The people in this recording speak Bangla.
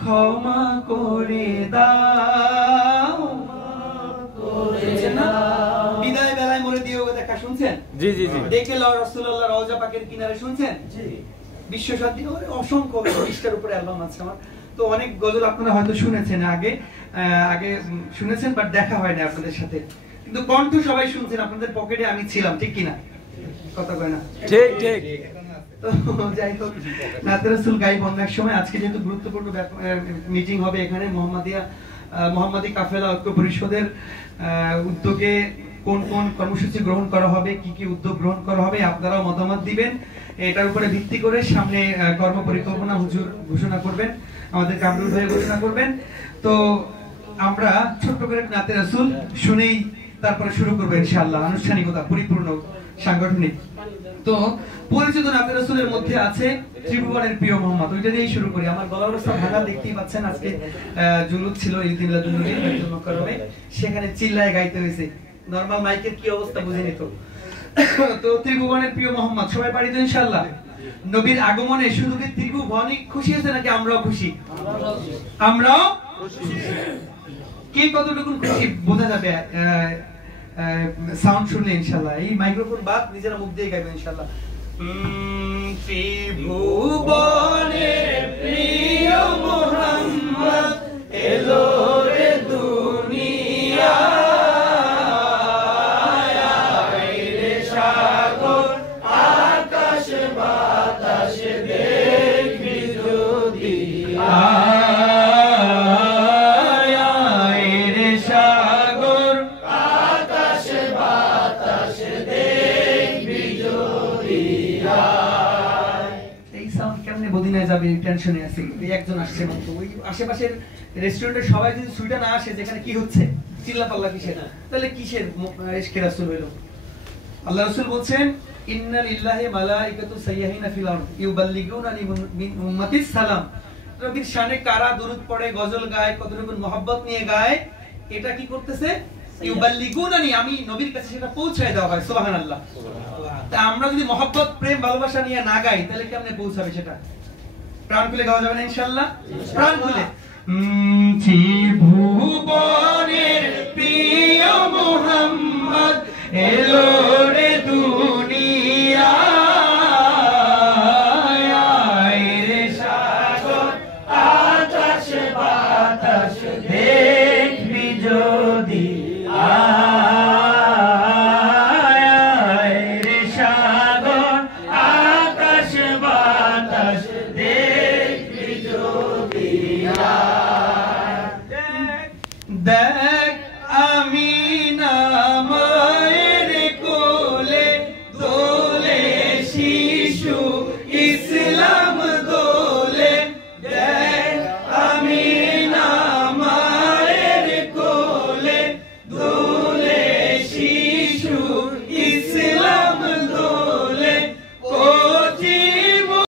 ক্ষমা করে দাও। বিদায় বেলায় মরে দিও দেখা শুনছেন? জি জি জি। ডেকে লাও রাসূলুল্লাহ রওজা পাকের কিনারে শুনছেন? জি। বিশ্ব শান্তি অসংখ্য 20টার উপরে অ্যালবাম আছে আমার। তো অনেক গজল আপনারা হয়তো শুনেছেন আগে শুনেছেন, বাট দেখা হয় না আপনাদের সাথে। কিন্তু কণ্ঠ সবাই শুনছেন, আপনাদের পকেটে আমি ছিলাম, ঠিক কিনা? কথা কয় না? ঠিক ঠিক। তো যাই হোক, নাতে রাসূল গাইব অন্য এক সময়। আজকে যেহেতু গুরুত্বপূর্ণ মিটিং হবে এখানে, মোহাম্মদী কাফেলা ঐক্য পরিষদের উদ্যোগে কোন কোন কর্মসূচি গ্রহণ করা হবে, কি কি উদ্যোগ গ্রহণ করা হবে, আপনারাও মতামত দিবেন। এটার উপরে ভিত্তি করে সামনে কর্ম পরিকল্পনা হুজুর ঘোষণা করবেন, আমাদের কামরুল ভাই ঘোষণা করবেন। তো আমরা ছোট্ট করে নাতে রাসূল শুনেই তারপরে শুরু করবো ইনশাআল্লাহ, আনুষ্ঠানিকতা পরিপূর্ণ সাংগঠনিক। তো পরিচিত নাতে রাসূলের মধ্যে আছে ত্রিভুবনের প্রিয় মোহাম্মদ, ওইটা দিয়েই শুরু করি। আমার গলার অবস্থা ভাঙা, দেখতেই পাচ্ছেন। আজকে জুলুস ছিল ঈদুল নবী, সেখানে চিল্লায় গাইতে হয়েছে। নরমাল মাইকের কি অবস্থা বুঝে নিত। তো ত্রিভুবনের প্রিয় মোহাম্মদ, সবাই পারি তো ইনশাআল্লাহ? নবীর আগমনে শুধু কি ত্রিভুবনই খুশি হয়েছে নাকি আমরাও খুশি? আমরাও খুশি। কে কতটুকু খুশি বোঝা যাবে সাউন্ড শুনলে ইনশাআল্লাহ। এই মাইক্রোফোন বাদ নিজেরা মুখ দিয়ে গাইবেন ইনশাআল্লাহ। ত্রিভুবনের প্রিয় মোহাম্মদ এলো রে দুনিয়া, রে সাগর আকাশ বাতাস দেখবি যদি, রে সাগর আকাশ বাতাস দেখবি যদি। এই সাউন্ড কেমনে বদিনায় যাবে টেনশনে আছে। একজন আসছে মাত্র, ওই আশেপাশের রেস্টুরেন্টে সবাই যদি সুইটা না আসে, যেখানে কি হচ্ছে চিল্লাপাল্লা কিসের, তাহলে কিসের ইশকে রাসূল হইল? আল্লাহ রাসূল বলছেন, ইন্না লিল্লাহি মালাইকাতু সাইয়্যাহিনা ফিল আরদ ইউবাল্লিগুনা মিন উম্মাতিস সালাম। নবীর শানে কারা দরুদ পড়ে, গজল গায়, কতটুকু মহব্বত নিয়ে গায়, এটা কি করতেছে? ইউবাল্লিগুনানি, আমি নবীর কাছে সেটা পৌঁছায় দেওয়া হয়। সুবহানাল্লাহ। তা আমরা যদি মহব্বত, প্রেম, ভালোবাসা নিয়ে না গাই, তাহলে কেমনে পৌঁছাবে সেটা? প্রাণ খুলে গাওয়া যাবে না ইনশাআল্লাহ? প্রাণ খুলে। ত্রিভুবনের প্রিয় মোহাম্মদ এলো রে দুনিয়া, রে সাগর আকাশ বাতাস দেখবি যদি, রে সাগর আকাশ বাতাস দেখবি যদি। দেখ আমি